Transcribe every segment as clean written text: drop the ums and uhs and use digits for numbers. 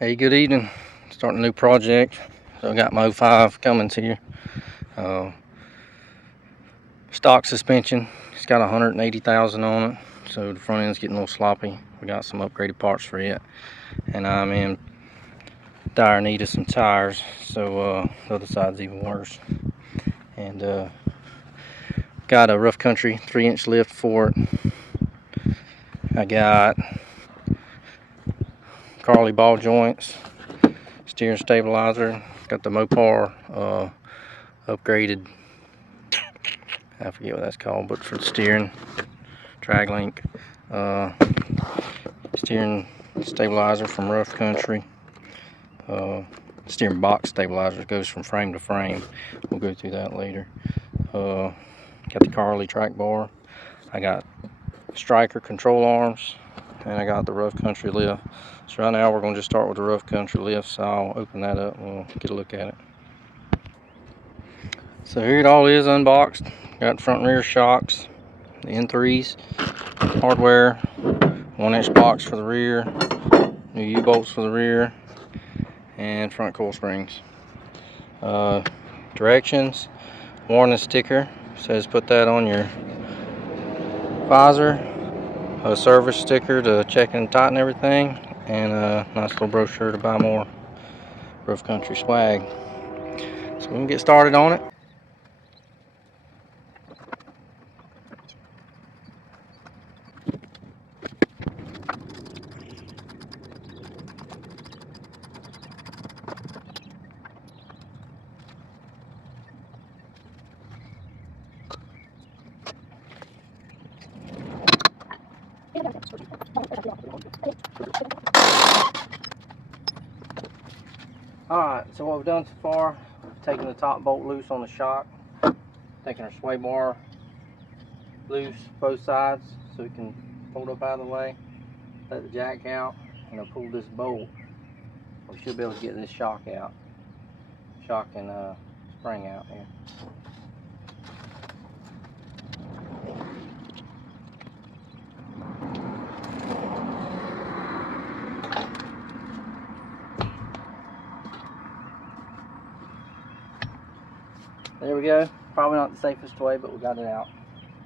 Hey, good evening. Starting a new project. So I got my 05 Cummins here. Stock suspension. It's got 180,000 on it, so the front end's getting a little sloppy. We got some upgraded parts for it, and I'm in dire need of some tires. So the other side's even worse. And got a rough country 3-inch lift for it. I got Carly ball joints, steering stabilizer. Got the Mopar upgraded, I forget what that's called, but for the steering, drag link, steering stabilizer from rough country, steering box stabilizer goes from frame to frame. We'll go through that later. Got the Carly track bar. I got Stryker control arms, and I got the rough country lift. So right now we're going to just start with the rough country lift, so I'll open that up and we'll get a look at it. So here it all is unboxed. Got front and rear shocks, the N3s, hardware, 1-inch box for the rear, new U-bolts for the rear, and front coil springs. Directions, warning sticker, says put that on your visor, a service sticker to check and tighten everything, and a nice little brochure to buy more rough country swag. So we can get started on it. Alright, so what we've done so far, we've taken the top bolt loose on the shock, taking our sway bar loose both sides so we can fold up out of the way, let the jack out, and I'll pull this bolt. We should be able to get this shock and spring out here. There we go. Probably not the safest way, but we got it out.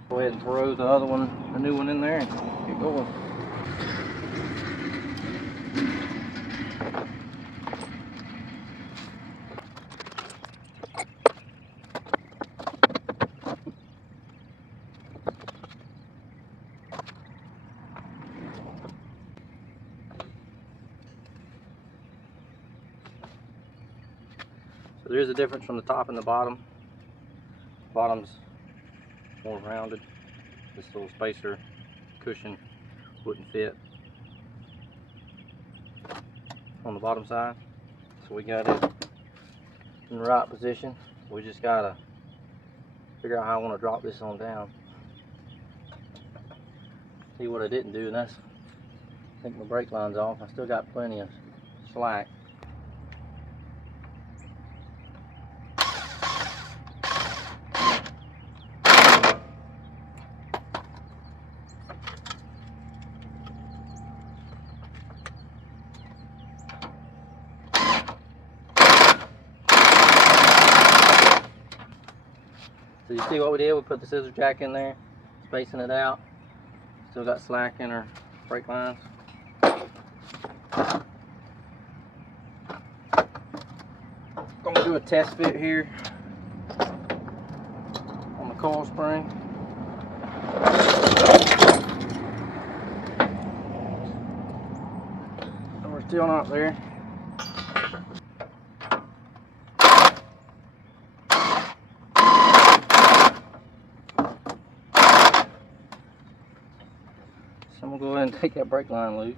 Go ahead and throw the other one, the new one, in there and get going. So there is a difference from the top and the bottom. Bottom's more rounded. This little spacer cushion wouldn't fit on the bottom side. So we got it in the right position. We just gotta figure out how I want to drop this on down. See what I didn't do, and that's, I think my brake line's off. I still got plenty of slack. So you see what we did? We put the scissor jack in there, spacing it out. Still got slack in our brake lines. I'm gonna do a test fit here on the coil spring. And we're still not there. So I'm gonna go ahead and take that brake line loose.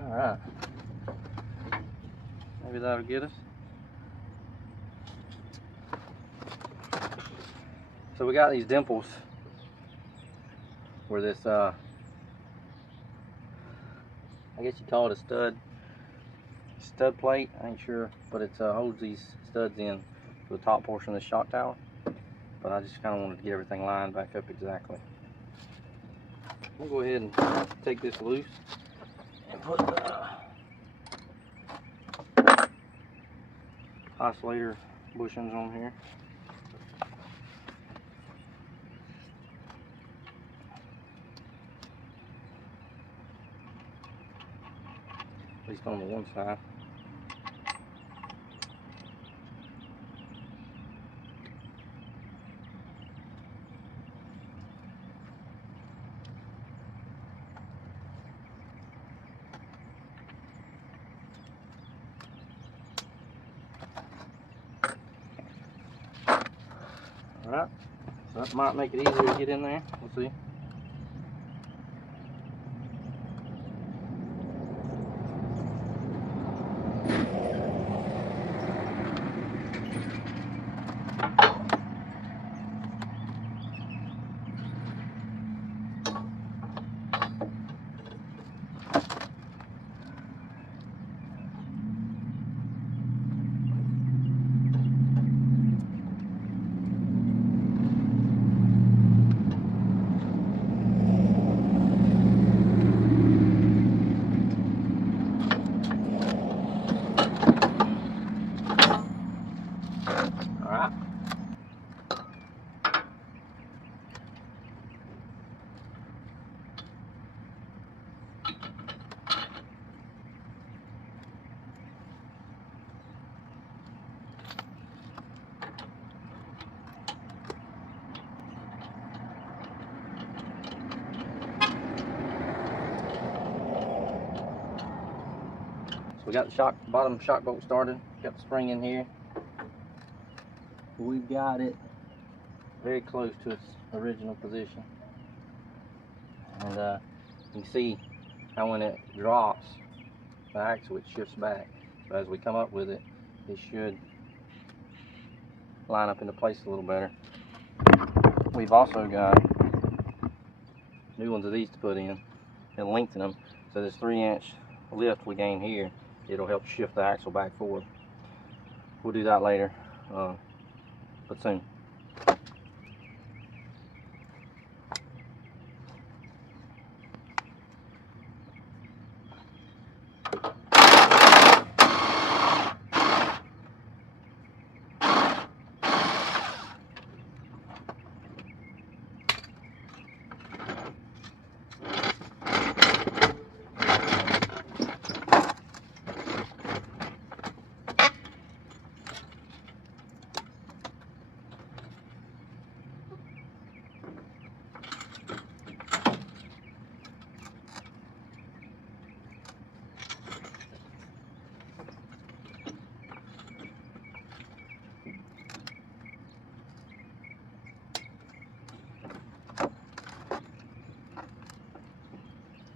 Alright. Maybe that'll get us. So we got these dimples where this I guess you call it a stud plate, I ain't sure, but it holds these studs in for the top portion of the shock tower. But I just kind of wanted to get everything lined back up exactly. We'll go ahead and take this loose and put the oscillator bushings on here. At least on the one side. Alright, so that might make it easier to get in there. We'll see. Alright. So we got the bottom shock bolt started, got the spring in here. We've got it very close to its original position. And you can see how when it drops, the axle, it shifts back. But as we come up with it, it should line up into place a little better. We've also got new ones of these to put in and lengthen them. So this 3-inch lift we gain here, it'll help shift the axle back forward. We'll do that later, but soon.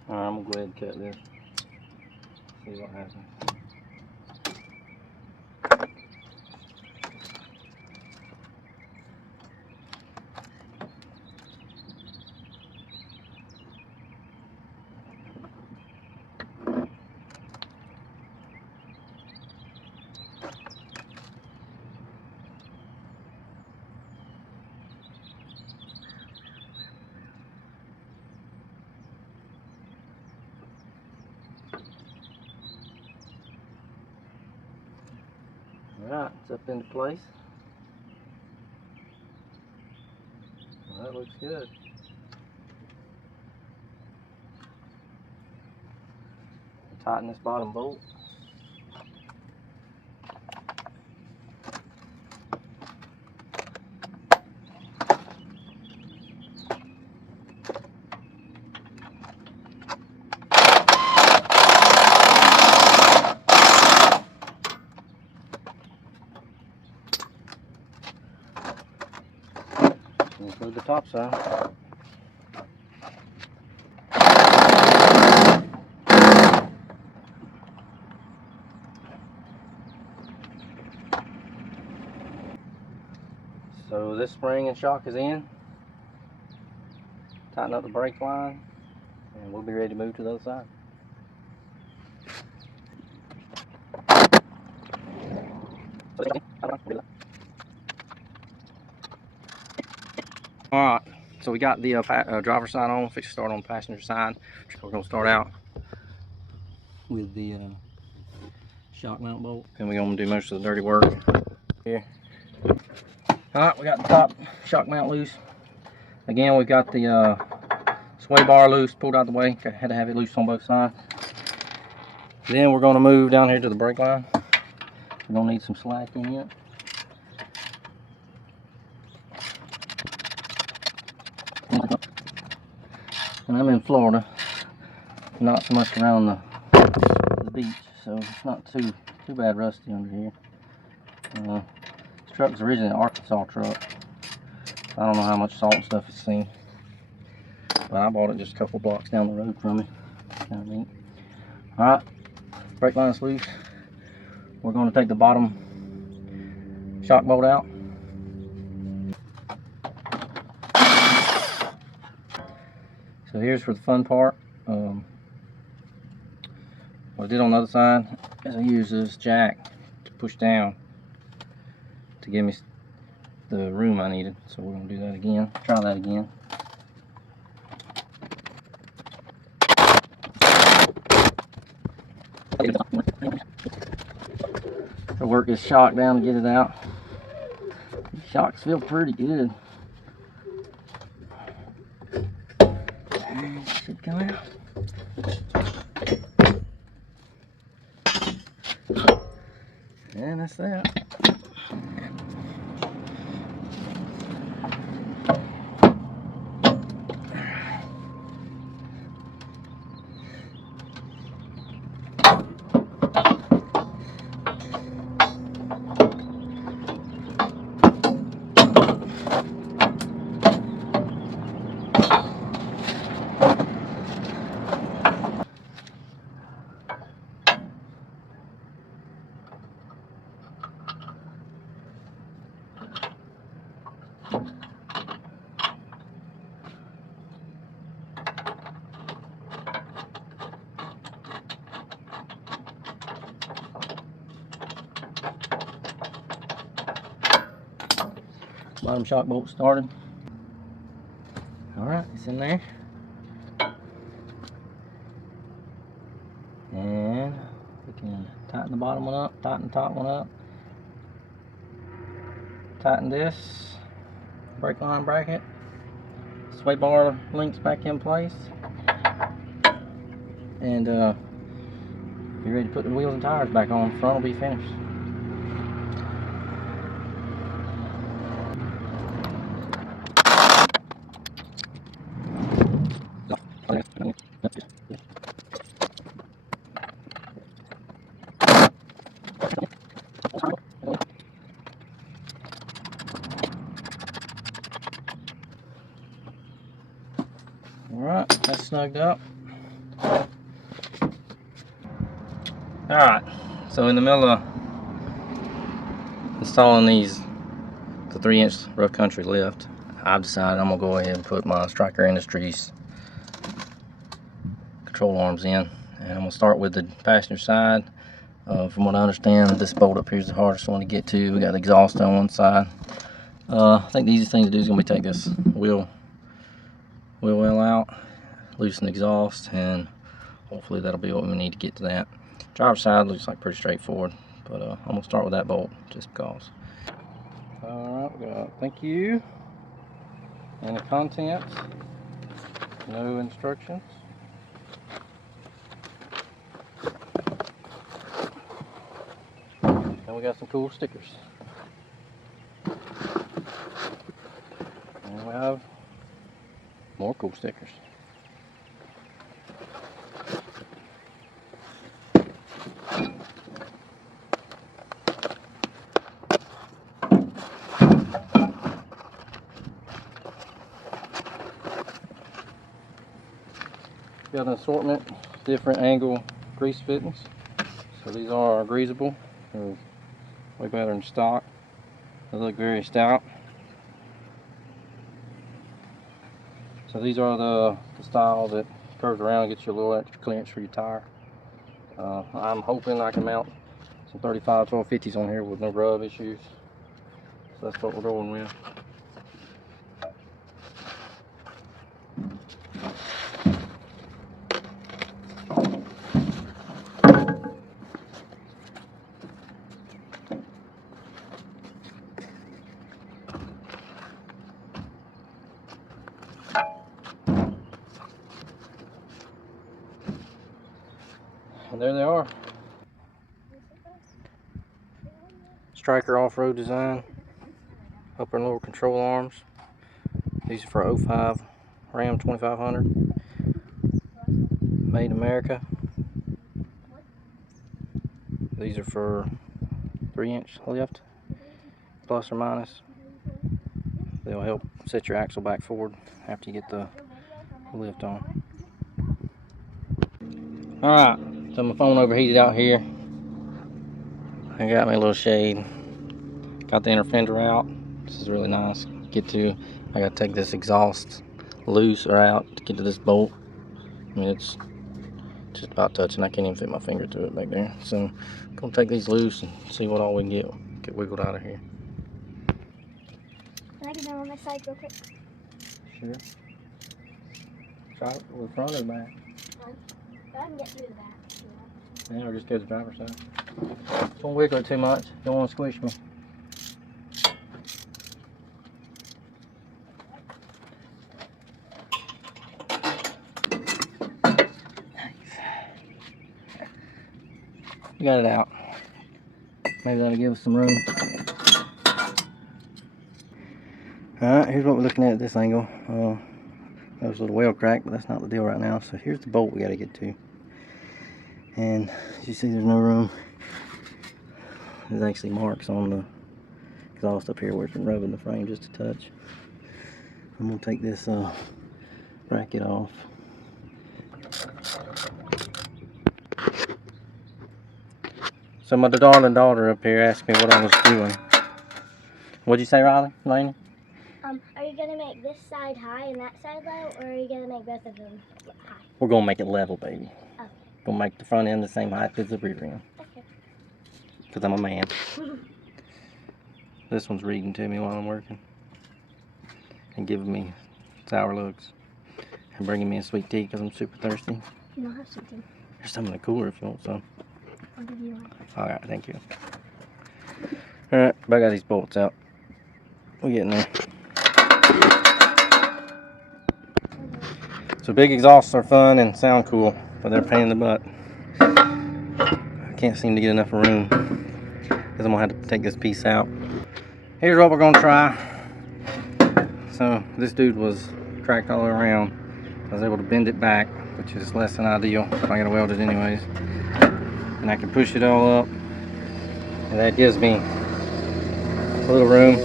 Alright, I'm gonna go ahead and cut this. See what happens. Alright, it's up into place. Well, that looks good. Tighten this bottom bolt. Include the top side. So this spring and shock is in. tighten up the brake line, and we'll be ready to move to the other side. Alright, so we got the driver's side on, fix to start on the passenger side. We're going to start out with the shock mount bolt, and we're going to do most of the dirty work here. Alright, we got the top shock mount loose. Again, we've got the sway bar loose, pulled out the way. Had to have it loose on both sides. Then we're going to move down here to the brake line. We're going to need some slack in it. And I'm in Florida, not so much around the beach, so it's not too bad rusty under here. This truck was originally an Arkansas truck. I don't know how much salt and stuff it's seen, but I bought it just a couple blocks down the road from me. Kind of neat. Alright, brake line's loose. We're going to take the bottom shock bolt out. So here's for the fun part. What I did on the other side is I used this jack to push down to give me the room I needed. So we're going to do that again. Try that again. I work this shock down to get it out. The shocks feel pretty good. Should come out. And that's that. Bottom shock bolt started. Alright, it's in there. And we can tighten the bottom one up, tighten the top one up. Tighten this brake line bracket. Sway bar links back in place. And be ready to put the wheels and tires back on. Front will be finished. Alright, that's snugged up. Alright, so in the middle of installing the 3-inch rough country lift, I've decided I'm going to go ahead and put my Stryker Industries control arms in. And I'm going to start with the passenger side. From what I understand, this bolt up here is the hardest one to get to. We got the exhaust on one side. I think the easiest thing to do is going to be take this wheel well out, loosen the exhaust, and hopefully that'll be what we need to get to that. Driver's side looks like pretty straightforward, but I'm going to start with that bolt just because. Alright, we got thank you and the contents, no instructions. And we got some cool stickers. And we have more cool stickers. Got an assortment, different angle grease fittings. So these are greasable. They're way better than stock. They look very stout. So these are the style that curves around and gets you a little extra clearance for your tire. I'm hoping I can mount some 35 1250s on here with no rub issues. So that's what we're going with. And there they are. Stryker Off-Road design. Upper and lower control arms. These are for 05 Ram 2500. Made in America. These are for 3-inch lift, plus or minus. They'll help set your axle back forward after you get the lift on. Alright, so my phone overheated out here. I got me a little shade. Got the inner fender out. This is really nice. Get to, I gotta take this exhaust loose or out to get to this bolt. I mean, it's just about touching. I can't even fit my finger to it back there. So I'm gonna take these loose and see what all we can get wiggled out of here. Can I get down on this side real quick? Sure. Try it with the front or the back? I can get through the back. Yeah, or just go to the driver's side. Don't wiggle it too much. Don't want to squish me. We got it out. Maybe that'll give us some room. Alright, here's what we're looking at this angle. That was a little well cracked, but that's not the deal right now. So here's the bolt we got to get to. And as you see, there's no room. There's actually marks on the exhaust up here where it's been rubbing the frame just a touch. I'm going to take this bracket off. So my darling daughter up here asked me what I was doing. What'd you say, Riley? Lainey? Are you going to make this side high and that side low, or are you going to make both of them high? We're going to make it level, baby. Okay. Going to make the front end the same height as the rear end. Okay. Because I'm a man. This one's reading to me while I'm working. And giving me sour looks. And bringing me a sweet tea because I'm super thirsty. You don't have something. There's some in the cooler if you want some. I'll give you one. Alright, thank you. Alright, but I got these bolts out. We're getting there. So big exhausts are fun and sound cool, but they're a pain in the butt. I can't seem to get enough room because I'm going to have to take this piece out. Here's what we're going to try. So this dude was cracked all the way around. I was able to bend it back, which is less than ideal if I got to weld it anyways. And I can push it all up, and that gives me a little room.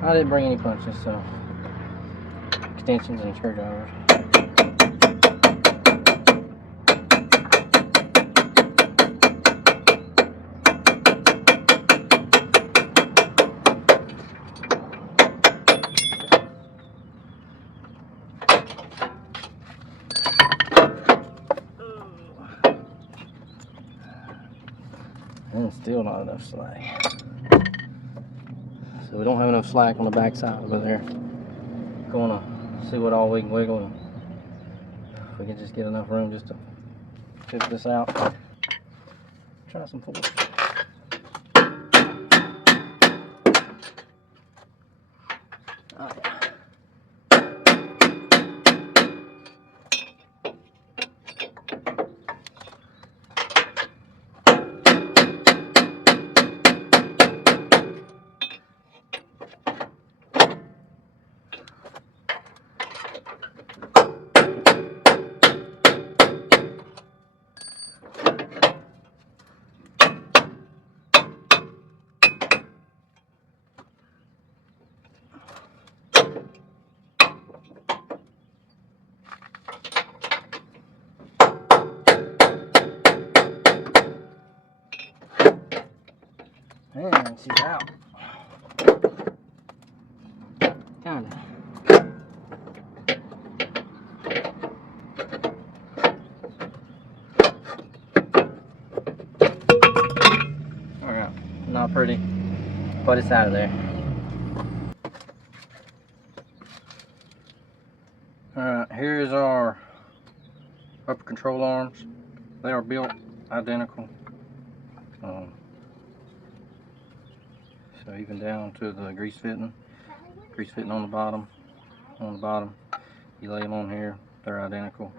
I didn't bring any punches, so extensions and screwdrivers. And still not enough slack. So we don't have enough slack on the back side over there. Gonna see what all we can wiggle and if we can just get enough room just to fit this out. Try some force. And she's out. Kinda. Alright, not pretty, but it's out of there. Alright, here's our upper control arms. They are built identical. So even down to the grease fitting on the bottom. You lay them on here, they're identical.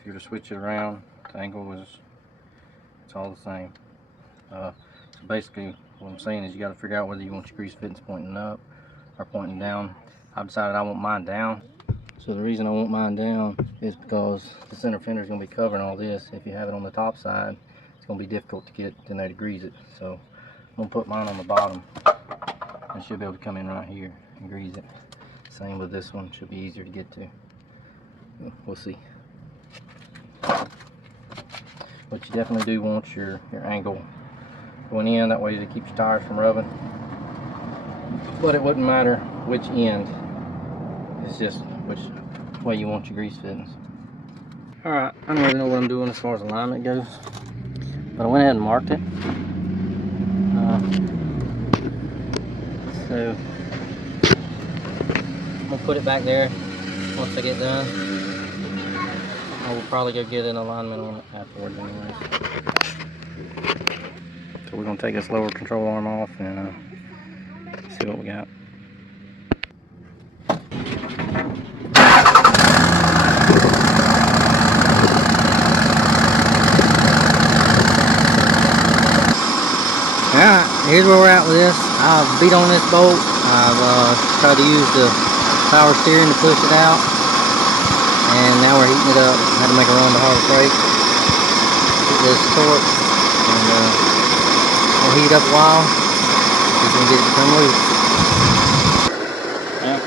If you were to switch it around, the angle it's all the same. So basically what I'm saying is you got to figure out whether you want your grease fittings pointing up or pointing down. I've decided I want mine down. So the reason I want mine down is because the center fender is going to be covering all this. If you have it on the top side, it's going to be difficult to get in there to grease it. So I'm going to put mine on the bottom. I should be able to come in right here and grease it. Same with this one, should be easier to get to. We'll see. But you definitely do want your angle going in, that way to keep your tires from rubbing. But it wouldn't matter which end, it's just which way you want your grease fittings. Alright, I don't really know what I'm doing as far as alignment goes, but I went ahead and marked it. So I'm gonna put it back there once I get done. I will probably go get an alignment on it afterwards anyways. So we're gonna take this lower control arm off and see what we got. Alright, here's where we're at with this. I've beat on this bolt. I've tried to use the power steering to push it out. And now we're heating it up. Had to make a run to hard brake. Get this torch. And we'll heat it up a while. We can get it to come loose. Yeah.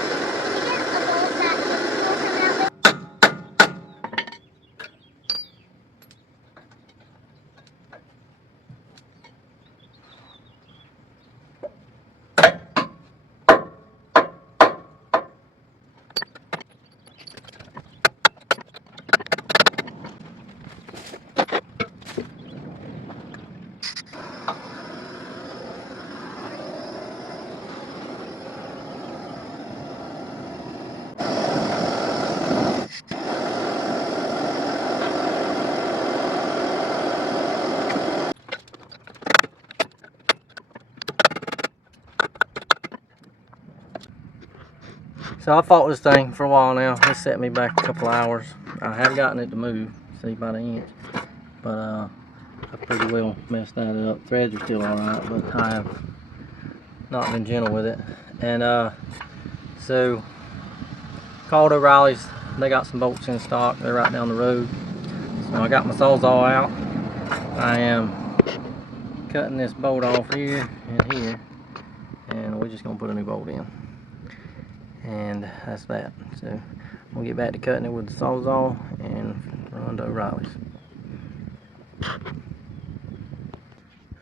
So I fought this thing for a while now. It set me back a couple hours. I have gotten it to move, see, by the inch. But I pretty well messed that up. Threads are still alright, but I have not been gentle with it. And so called O'Reilly's. They got some bolts in stock. They're right down the road. So I got my Sawzall out. I am cutting this bolt off here and here. And we're just going to put a new bolt in. And that's that. So we'll get back to cutting it with the Sawzall and run to O'Reilly's.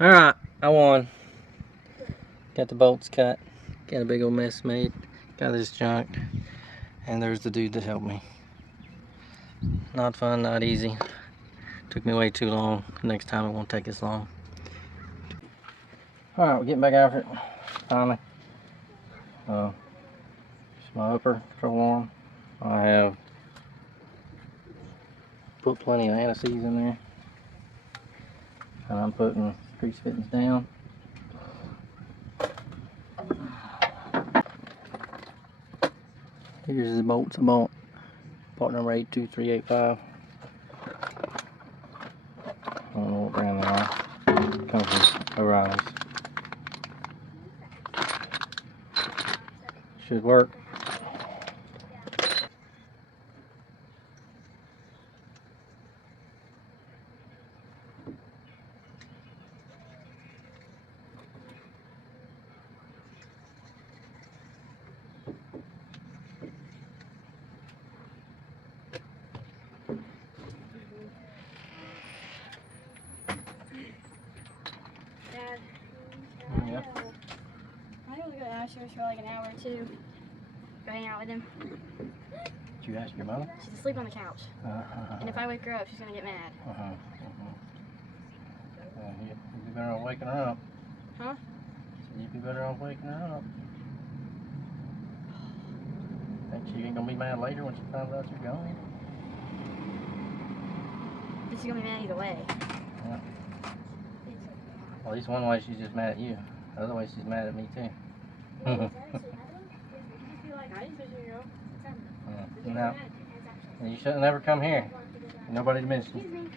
Alright, I won. Got the bolts cut. Got a big old mess made. Got this junk. And there's the dude that helped me. Not fun, not easy. Took me way too long. Next time it won't take as long. Alright, we're getting back after it. Finally. My upper control arm. I have put plenty of anti-seize in there, and I'm putting grease fittings down. Here's the bolts I bought. Part number 82385. I don't know what brand they are. Comes from O'Reilly's. Should work. Dad, Yeah. downstairs for like an hour or two. Go hang out with him. Did you ask your mother? She's asleep on the couch. And if I wake her up, she's gonna get mad. You'd be better off waking her up. Huh? You'd be better off waking her up. Think she ain't gonna be mad later when she finds out you're gone? But she's gonna be mad either way. Yeah. Well, at least one way she's just mad at you. The other way she's mad at me too. No. You shouldn't never come here. Nobody to miss you.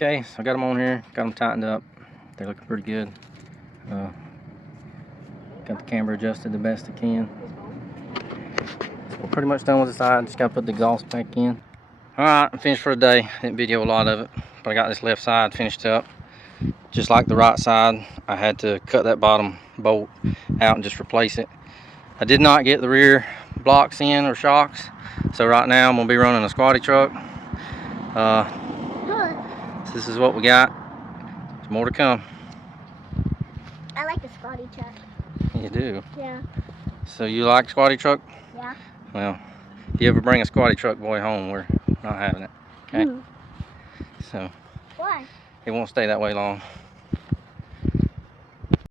Okay, so I got them on here, got them tightened up. They're looking pretty good. Got the camber adjusted the best I can. So we're pretty much done with the side, just gotta put the exhaust back in. Alright, I'm finished for the day. Didn't video a lot of it, but I got this left side finished up. Just like the right side, I had to cut that bottom bolt out and just replace it. I did not get the rear blocks in or shocks, so right now I'm gonna be running a squatty truck. So this is what we got. There's more to come. I like the squatty truck. You do? Yeah. So you like squatty truck? Yeah. Well, if you ever bring a squatty truck boy home, we're not having it. Okay? So Why? it won't stay that way long.